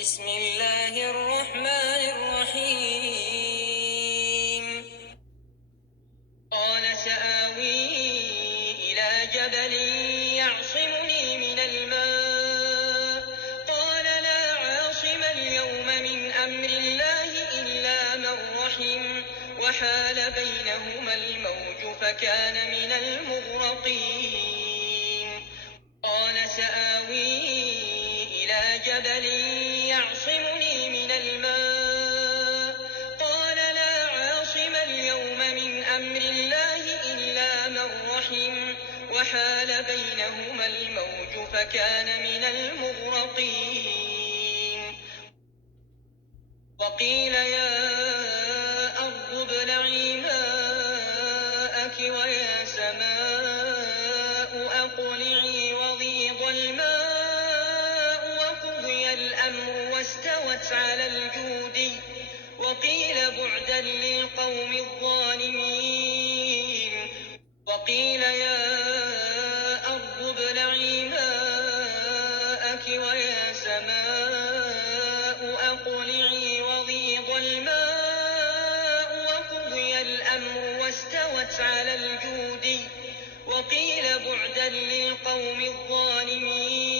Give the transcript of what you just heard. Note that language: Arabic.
بسم الله الرحمن الرحيم. قال سآوي إلى جبل يعصمني من الماء قال لا عاصم اليوم من أمر الله إلا من رحم وحال بينهما الموج فكان من المغرقين. قال سآوي إلى جبل يعصمني من الماء قال لا عاصم اليوم من أمر الله إلا من رحم وحال بينهما الموج فكان من المغرقين. وقيل يا أرض ابلعي ماءك ويا سماء أقلعي وغيض الماء وقضي الأمر واستوت على الجودي وقيل بعدا للقوم الظالمين. وقيل يا أرض ابلعي ماءك ويا سماء أقلعي وغيض الماء وقضي الأمر واستوت على الجودي وقيل بعدا للقوم الظالمين.